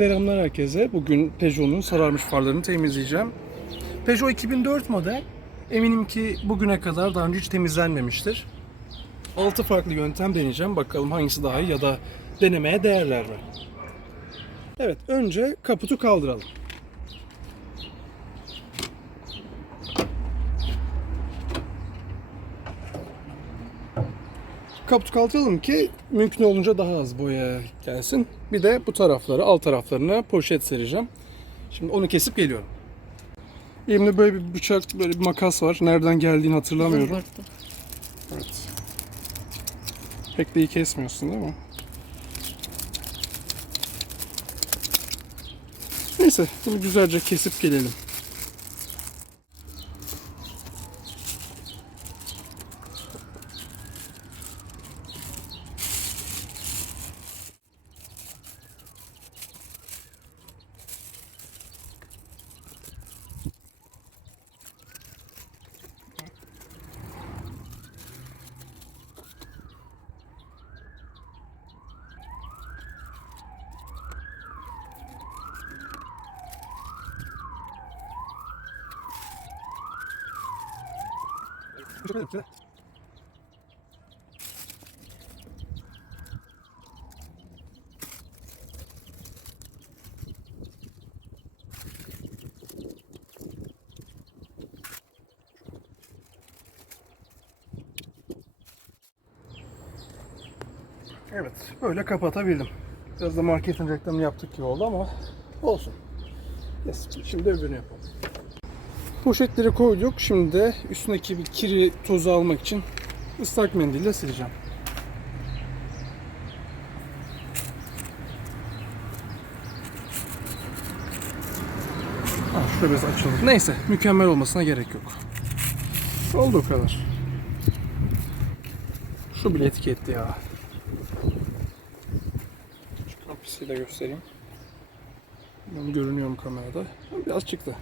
Selamlar herkese. Bugün Peugeot'un sararmış farlarını temizleyeceğim. Peugeot 2004 model. Eminim ki bugüne kadar daha önce hiç temizlenmemiştir. 6 farklı yöntem deneyeceğim. Bakalım hangisi daha iyi ya da denemeye değerler mi? Evet, önce kaputu kaldıralım. Kaputu kaldıralım ki mümkün olunca daha az boya gelsin. Bir de bu tarafları, alt taraflarına poşet sereceğim. Şimdi onu kesip geliyorum. Elimde böyle bir bıçak, böyle bir makas var. Nereden geldiğini hatırlamıyorum. Evet. Pek de iyi kesmiyorsun değil mi? Neyse, bunu güzelce kesip gelelim. Evet, böyle kapatabildim. Biraz da marketin reklamını yaptık gibi oldu ama olsun. Yes, şimdi öbürünü yapalım. Poşetleri koyduk. Şimdi de üstündeki bir kiri tozu almak için ıslak mendille sileceğim. Ha, şurada biraz açalım. Neyse, mükemmel olmasına gerek yok. Oldu o kadar. Şu bile etiketli ya. Kapısıyla göstereyim. Bilmiyorum görünüyor mu kamerada? Biraz çıktı.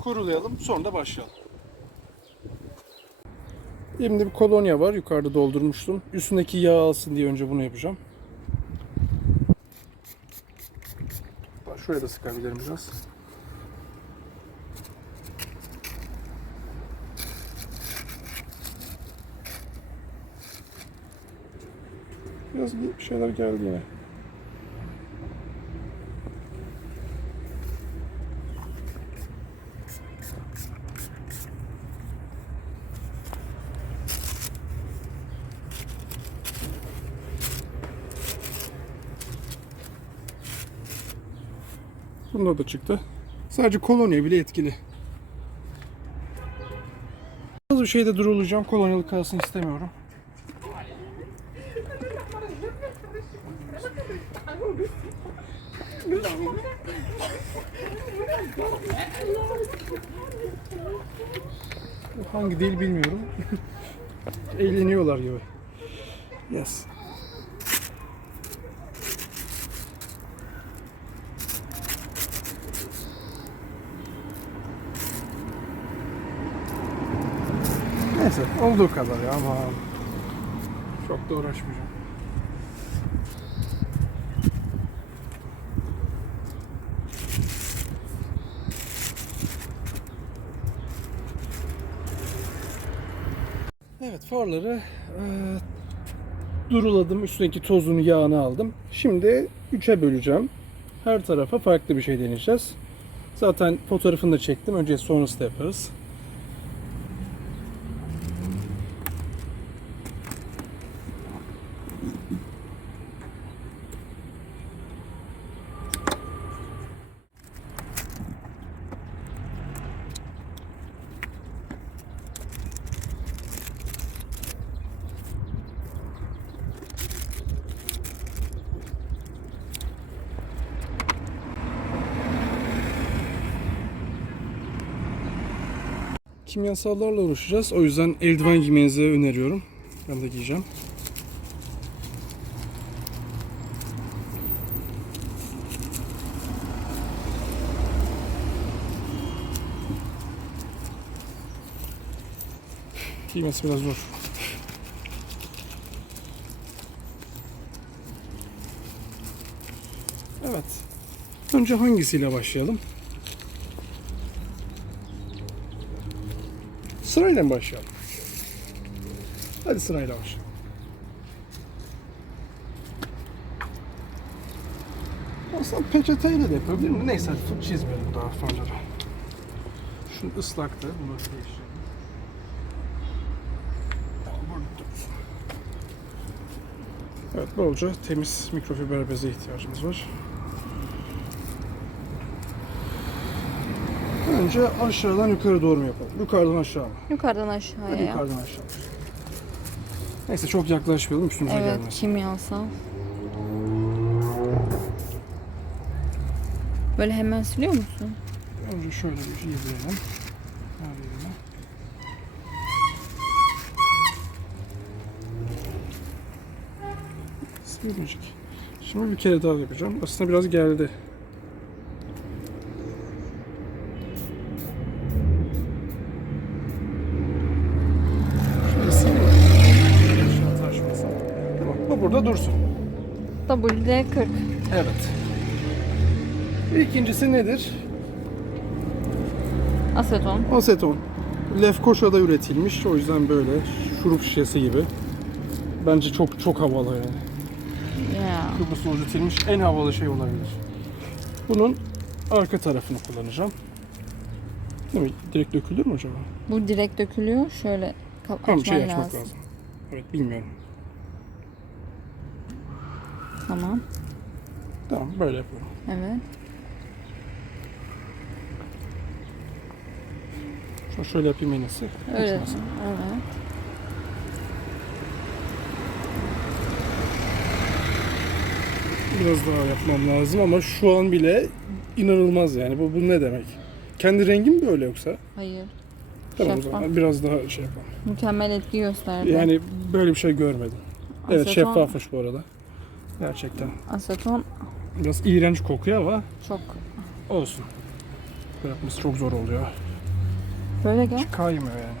kurulayalım sonra da başlayalım. Elimde bir kolonya var. Yukarıda doldurmuştum. Üstündeki yağ alsın diye önce bunu yapacağım. Şuraya da sıkabilirim biraz. Biraz bir şeyler geldi yine. Bunda da çıktı. Sadece kolonya bile etkili. Az bir şeyde durulacağım. Kolonyalı kalsın istemiyorum. Hangi dil bilmiyorum. Eğleniyorlar gibi. Yes. Neyse olduğu kadar ya ama çok da uğraşmayacağım. Evet farları eee, duruladım. Üstündeki tozunu yağını aldım. Şimdi 3'e böleceğim. Her tarafa farklı bir şey deneyeceğiz. Zaten fotoğrafını da çektim. Önce sonrası da yaparız. Kimyasallarla uğraşacağız. O yüzden eldiven giymenizi öneriyorum. Ben de giyeceğim. Giymesi biraz zor. Evet. Önce hangisiyle başlayalım? Sırayla mı başlayalım? Hadi sırayla başlayalım. Aslında peçeteyle de yapabilir mi? Neyse hadi tut çizmeyelim daha fazla. Şunu ıslaktı. Bunu değiştirelim. Evet bolca temiz mikrofiber beze ihtiyacımız var. Önce aşağıdan yukarı doğru mu yapalım? Yukarıdan aşağı mı? Yukarıdan Hadi aşağıya yap. yukarıdan aşağı. Neyse çok yaklaşmayalım üstümüze Evet, gelmesin. kimyasal. Böyle hemen siliyor musun? Önce şöyle bir izleyelim. Her yerine. Sıyırmayacak. Şimdi bir kere daha yapacağım. Aslında biraz geldi. İkincisi nedir? Aseton. Aseton. Lefkoşa'da üretilmiş. O yüzden böyle şurup şişesi gibi. Bence çok çok havalı yani. Ya. Kıbrıs'ta üretilmiş en havalı şey olabilir. Bunun arka tarafını kullanacağım. Değil mi? Direkt dökülür mü acaba? Bu direkt dökülüyor. Şöyle kap Tamam açman şey açmak lazım. lazım. Evet bilmiyorum. Tamam. Tamam böyle yapıyorum. Evet. Şöyle, şöyle yapayım en iyisi. Öyle. Uçmasın. Evet. Biraz daha yapmam lazım ama şu an bile inanılmaz yani. Bu, bu ne demek? Kendi rengim böyle yoksa? Hayır. Tamam o zaman biraz daha şey yapalım. Mükemmel etki gösterdi. Yani böyle bir şey görmedim. Evet Aseton- şeffafmış bu arada. Gerçekten. Aseton Biraz iğrenç kokuyor ama çok olsun. Bırakması çok zor oluyor. Böyle gel. Kaymıyor yani.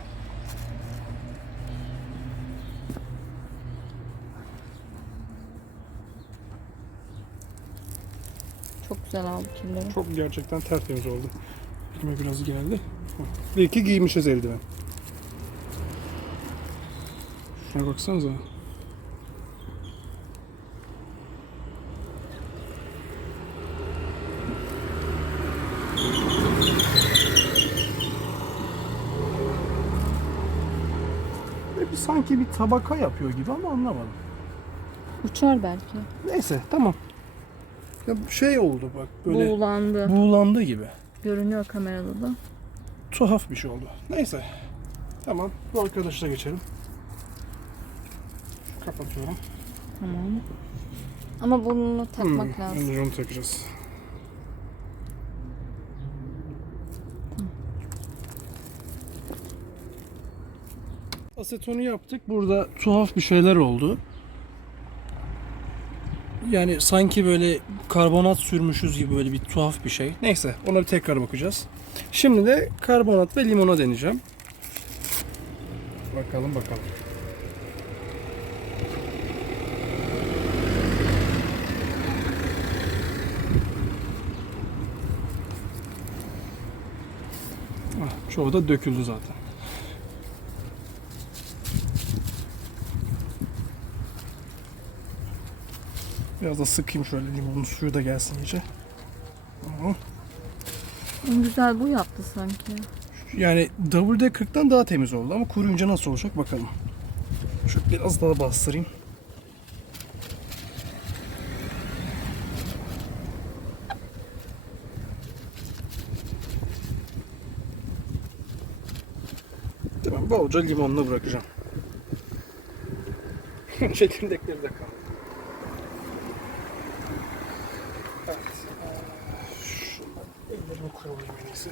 Çok güzel aldı kirleri. Çok gerçekten tertemiz oldu. Elime biraz geldi. Bir iki giymişiz eldiven. Şuna baksanıza. Sanki bir tabaka yapıyor gibi ama anlamadım. Uçar belki. Neyse tamam. Ya şey oldu bak böyle Buğulandı. buğulandı gibi. Görünüyor kamerada da. tuhaf bir şey oldu. Neyse. Tamam. Bu arkadaşla geçelim. Kapatıyorum. Tamam. Ama bunu takmak Hmm, lazım. Önce onu takacağız. Asetonu yaptık. Burada tuhaf bir şeyler oldu. Yani sanki böyle karbonat sürmüşüz gibi böyle bir tuhaf bir şey. Neyse ona bir tekrar bakacağız. Şimdi de karbonat ve limona deneyeceğim. Bakalım bakalım. Ah, çoğu da döküldü zaten. Biraz da sıkayım şöyle limonun suyu da gelsin iyice. Hı. En güzel bu yaptı sanki. Yani WD-40'tan daha temiz oldu ama kuruyunca nasıl olacak bakalım. Şöyle biraz daha bastırayım. Tamam bolca limonla bırakacağım. Çekirdekleri de kaldı. Evet. Şuradan iyisi.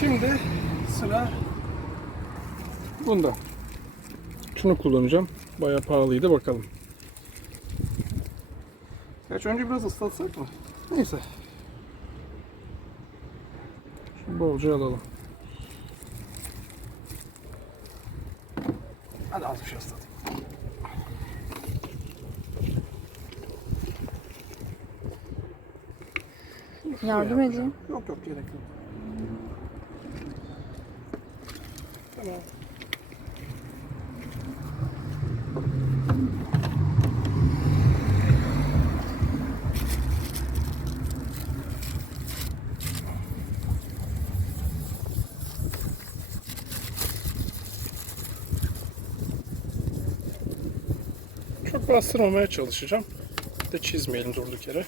Şimdi sıra Bunda. Şunu kullanacağım. Bayağı pahalıydı bakalım. Gerçi önce biraz ıslatsak mı? Neyse. Şimdi bolca alalım. Hadi az bir şey ıslatayım. Yardım edeyim. Yok yok gerek yok. Tamam. Çok bastırmamaya çalışacağım. Bir de çizmeyelim durduk yere.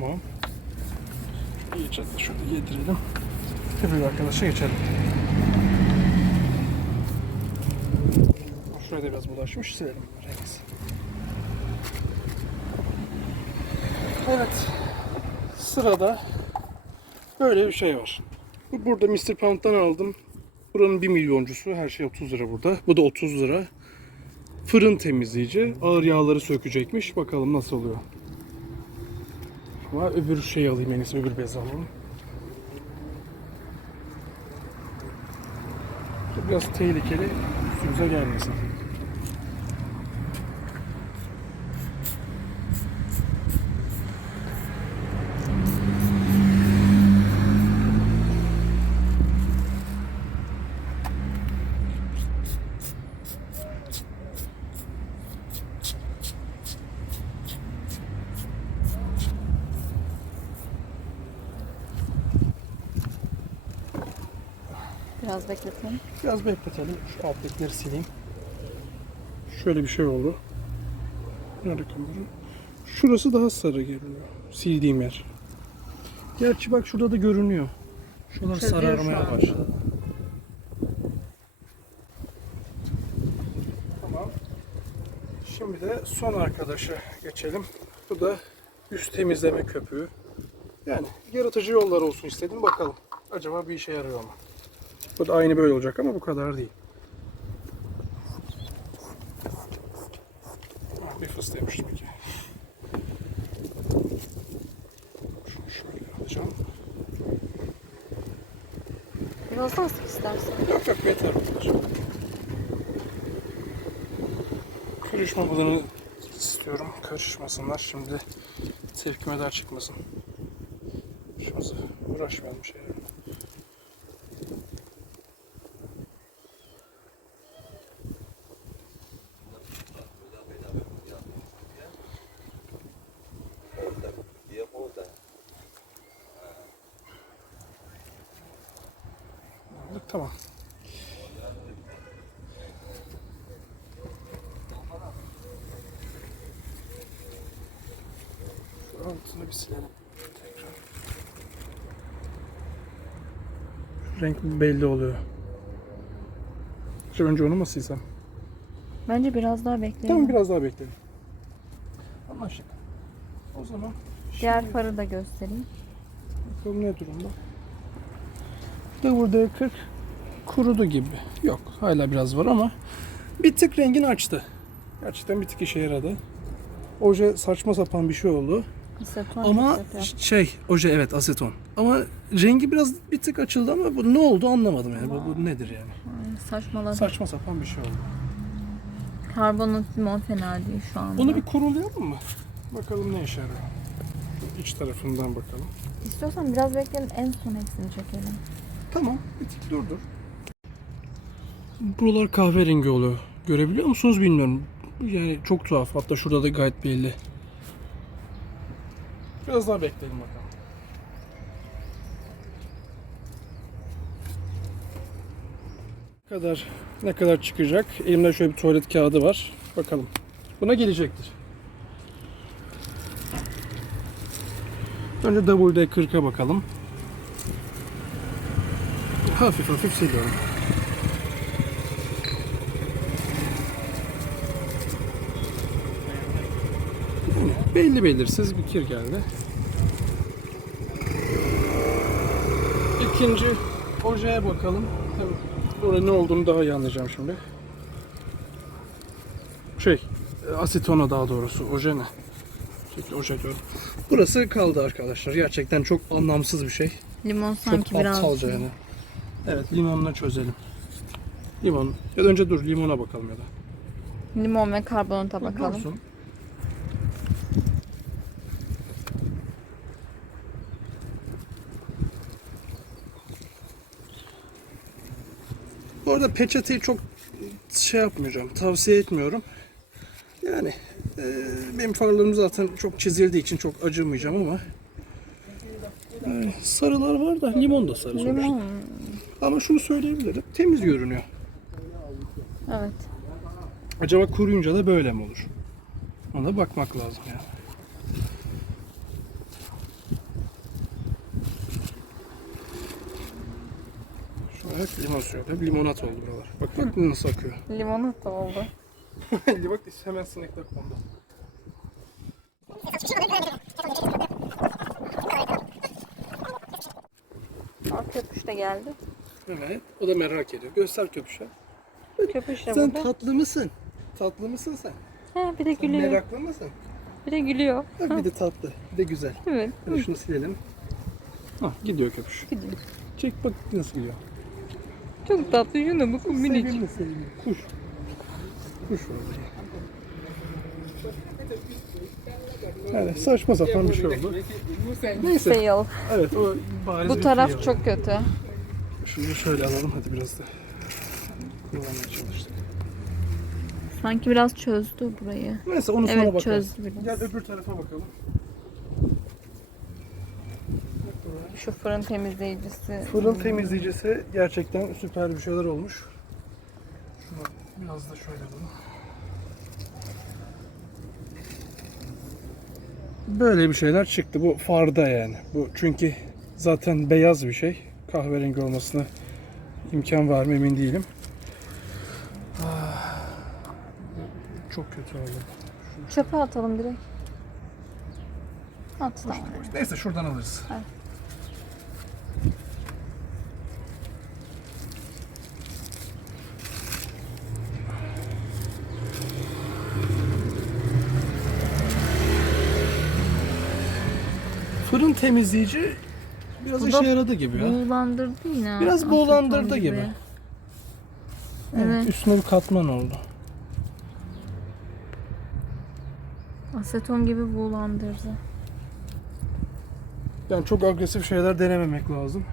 Tamam. İyice de şöyle yedirelim. Öbür arkadaşa geçelim. Şuraya da biraz bulaşmış. Silelim. Evet. Sırada böyle bir şey var. Bu Burada Mr. Pound'dan aldım. Buranın 1 milyoncusu. Her şey 30 lira burada. Bu da 30 lira. Fırın temizleyici. Ağır yağları sökecekmiş. Bakalım nasıl oluyor. Ama öbür şey alayım en öbür bez alalım. Biraz tehlikeli üstümüze gelmesin. Biraz bekletelim. Biraz bekletelim. Şu alttakileri sileyim. Şöyle bir şey oldu. Nerede kamera? Şurası daha sarı görünüyor. Sildiğim yer. Gerçi bak şurada da görünüyor. Şuralar Çözüyor sararmaya şu başladı. Tamam. Şimdi de son arkadaşa geçelim. Bu da üst temizleme köpüğü. Yani yaratıcı yollar olsun istedim. Bakalım. Acaba bir işe yarıyor mu? Bu da aynı böyle olacak ama bu kadar değil. Bir fıstığıymıştım ki. Şunu şöyle alacağım. Biraz daha sık istersen. Yok yok yeter bu kadar. Karışmamalarını istiyorum. Karışmasınlar. Şimdi tepkime daha çıkmasın. Şimdi uğraşmayalım şeylerle. Aldık, Tamam. Şu altını bir silelim. Tekrar. Renk belli oluyor. Şu önce onu mu silsem? Bence biraz daha bekleyelim. Tamam biraz daha bekleyelim. Anlaştık. O zaman Diğer farı da göstereyim. bakalım ne durumda. Dıvır 40 kurudu gibi. Yok hala biraz var ama bir tık rengini açtı. Gerçekten bir tık işe yaradı. Oje saçma sapan bir şey oldu. Aseton Ama şey oje evet aseton. Ama rengi biraz bir tık açıldı ama bu ne oldu anlamadım yani. Bu, bu nedir yani? Ay, Saçmaladı. Saçma sapan bir şey oldu. Karbonat limon fena değil şu anda. Bunu bir kurulayalım mı? Bakalım ne işe yarıyor. Şu iç tarafından bakalım. İstiyorsan biraz bekleyelim en son hepsini çekelim. Tamam, bir tık dur dur. Buralar kahverengi oluyor. Görebiliyor musunuz bilmiyorum. Yani çok tuhaf. Hatta şurada da gayet belli. Biraz daha bekleyelim bakalım. Ne kadar ne kadar çıkacak? Elimde şöyle bir tuvalet kağıdı var. Bakalım. Buna gelecektir. Önce WD-40'a bakalım. Hafif hafif siliyorum. belli belirsiz bir kir geldi. İkinci ojeye bakalım. Tabii orada ne olduğunu daha iyi anlayacağım şimdi. Şey, asetona daha doğrusu, oje ne? Sürekli oje diyorum. Burası kaldı arkadaşlar. Gerçekten çok anlamsız bir şey. Limon sanki çok biraz. aptalca yani. Evet, limonla çözelim. Limon. Ya önce dur, limona bakalım ya da. Limon ve karbonata bakalım. Dursun. Arada peçeteyi çok şey yapmayacağım, tavsiye etmiyorum. Yani e, benim farlarım zaten çok çizildiği için çok acımayacağım ama e, sarılar var da limon da sarı sonuçta. Limon. Ama şunu söyleyebilirim, temiz görünüyor. Evet. Acaba kuruyunca da böyle mi olur? Ona bakmak lazım yani. Hep limon suyu. Hep limonat oldu buralar. Bak bak nasıl akıyor. Limonata oldu. bak hemen sinekler kondu. Aa, köpüş de geldi. Evet. O da merak ediyor. Göster köpüşe. Köpüş de Sen burada. tatlı mısın? Tatlı mısın sen? He, bir de Sen gülüyor. meraklı mısın? Bir de gülüyor. Bak bir de tatlı. Bir de güzel. Evet. Hadi şunu silelim. Hah gidiyor köpüş. Gidiyor. Çek bak nasıl gidiyor. Çok tatlı şuna bakın minicik. Sevimli sevimli. Kuş. Kuş vallahi. Yani saçma sapan bir şey oldu. Neyse. Fail. Evet o bariz Bu bir taraf fail. çok kötü. Şunu şöyle alalım hadi biraz da. Kullanmaya çalıştık. Sanki biraz çözdü burayı. Neyse onu sonra Evet bakalım. çözdü biraz. Gel öbür tarafa bakalım. Şu fırın temizleyicisi. Fırın temizleyicisi gerçekten süper bir şeyler olmuş. Şunu biraz da şöyle alalım. Böyle bir şeyler çıktı. Bu farda yani. Bu çünkü zaten beyaz bir şey. Kahverengi olmasına imkan var mı emin değilim. Ah, Çok kötü oldu. Çöpe atalım direkt. At tamam. Neyse şuradan alırız. Evet. Fırın temizleyici biraz Bu işe da yaradı gibi ya. Buğulandırdı yine. Biraz buğulandırdı gibi. Evet. Evet, üstüne bir katman oldu. Aseton gibi buğulandırdı. Yani çok agresif şeyler denememek lazım.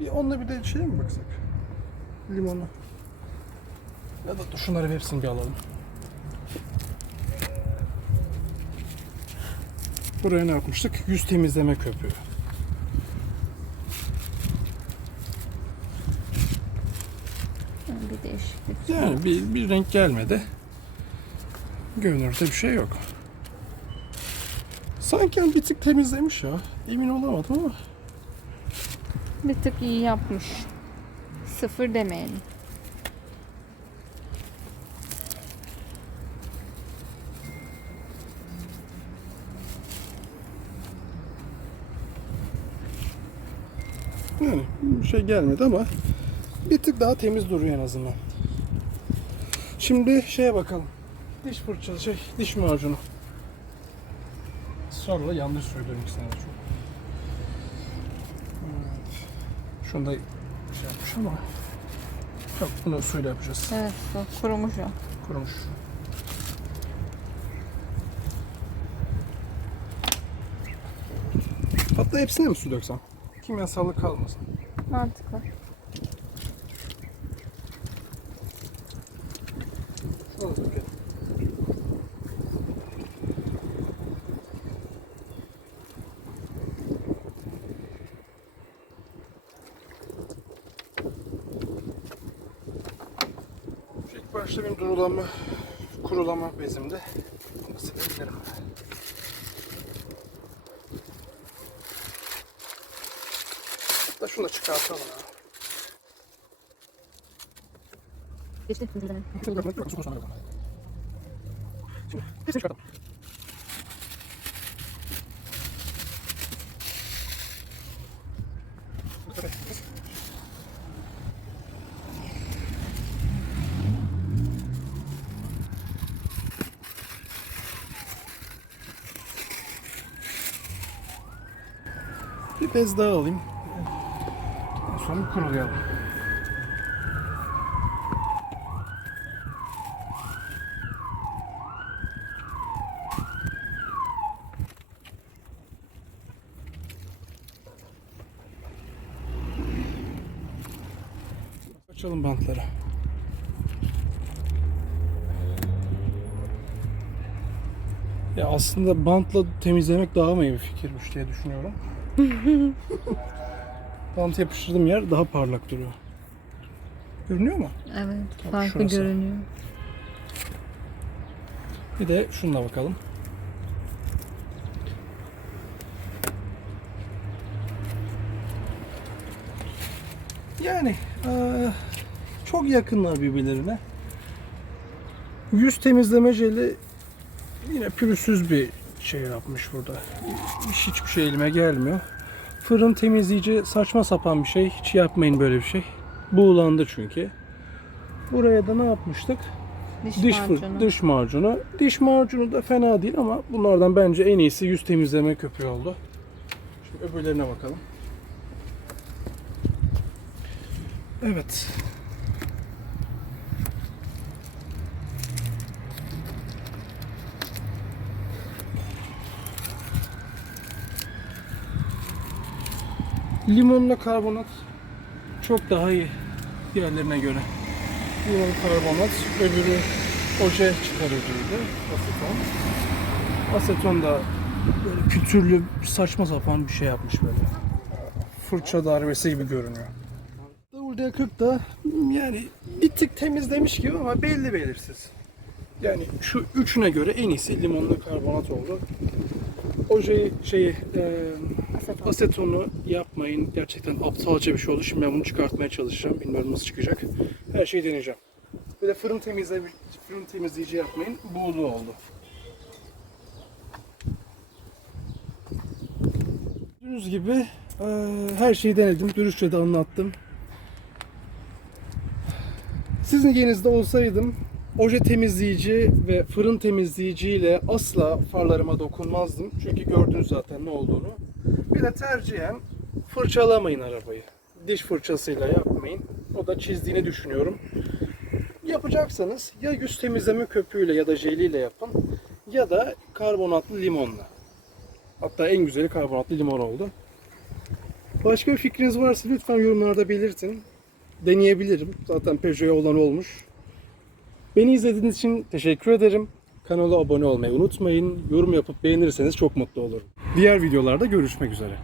Bir onunla bir de şey mi baksak? Limonu. Ya da şunları hepsini bir alalım. Buraya ne yapmıştık? Yüz temizleme köpüğü. Bir değişiklik. Yani bir, bir renk gelmedi. Görünürde bir şey yok. Sanki bir tık temizlemiş ya. Emin olamadım ama. Bir tık iyi yapmış. Sıfır demeyelim. Yani bir şey gelmedi ama bir tık daha temiz duruyor en azından. Şimdi şeye bakalım. Diş fırçası, şey, diş macunu. Sonra yanlış söylüyorum iki sene çok. Evet. Şunu da şey yapmış ama yok bunu suyla yapacağız. Evet bu kurumuş o. Kurumuş. Hatta hepsine mi su döksem? Kimyasallık kalmasın. Mantıklı. Dökelim. başta benim durulama, kurulama bezimde. Bunu silebilirim. Da şunu da çıkartalım ya. Şimdi hepsini çıkartalım. Bir bez daha alayım. Sonra kurulayalım. Açalım bantları. Ya aslında bantla temizlemek daha mı iyi bir fikirmiş diye düşünüyorum. Bant yapıştırdığım yer daha parlak duruyor. Görünüyor mu? Evet. Farklı şurası. görünüyor. Bir de şununla bakalım. Yani eee, çok yakınlar birbirlerine. Yüz temizleme jeli yine pürüzsüz bir şey yapmış burada. Hiç, hiçbir şey elime gelmiyor. Fırın temizleyici saçma sapan bir şey. Hiç yapmayın böyle bir şey. Buğulandı çünkü. Buraya da ne yapmıştık? Diş, Diş, macunu. diş macunu. Diş macunu da fena değil ama bunlardan bence en iyisi yüz temizleme köpüğü oldu. Şimdi öbürlerine bakalım. Evet. Limonla karbonat çok daha iyi diğerlerine göre. Limon karbonat, öbürü oje çıkarıcıydı. Aseton. Aseton da böyle pütürlü saçma sapan bir şey yapmış böyle. Fırça darbesi gibi görünüyor. Double 40 da yani bir tık temizlemiş gibi ama belli belirsiz. Yani şu üçüne göre en iyisi limonlu karbonat oldu. Ojeyi şeyi e, asetonu yapmayın. Gerçekten aptalca bir şey oldu. Şimdi ben bunu çıkartmaya çalışacağım. Bilmiyorum nasıl çıkacak. Her şeyi deneyeceğim. Bir de fırın temizle fırın temizleyici yapmayın. Buğulu oldu. Gördüğünüz gibi e, her şeyi denedim. Dürüstçe de anlattım. Sizin yerinizde olsaydım oje temizleyici ve fırın temizleyici ile asla farlarıma dokunmazdım. Çünkü gördünüz zaten ne olduğunu. Bir de tercihen fırçalamayın arabayı. Diş fırçasıyla yapmayın. O da çizdiğini düşünüyorum. Yapacaksanız ya yüz temizleme köpüğüyle ya da jeliyle yapın ya da karbonatlı limonla. Hatta en güzeli karbonatlı limon oldu. Başka bir fikriniz varsa lütfen yorumlarda belirtin. Deneyebilirim. Zaten Peugeot'a olan olmuş. Beni izlediğiniz için teşekkür ederim. Kanala abone olmayı unutmayın. Yorum yapıp beğenirseniz çok mutlu olurum. Diğer videolarda görüşmek üzere.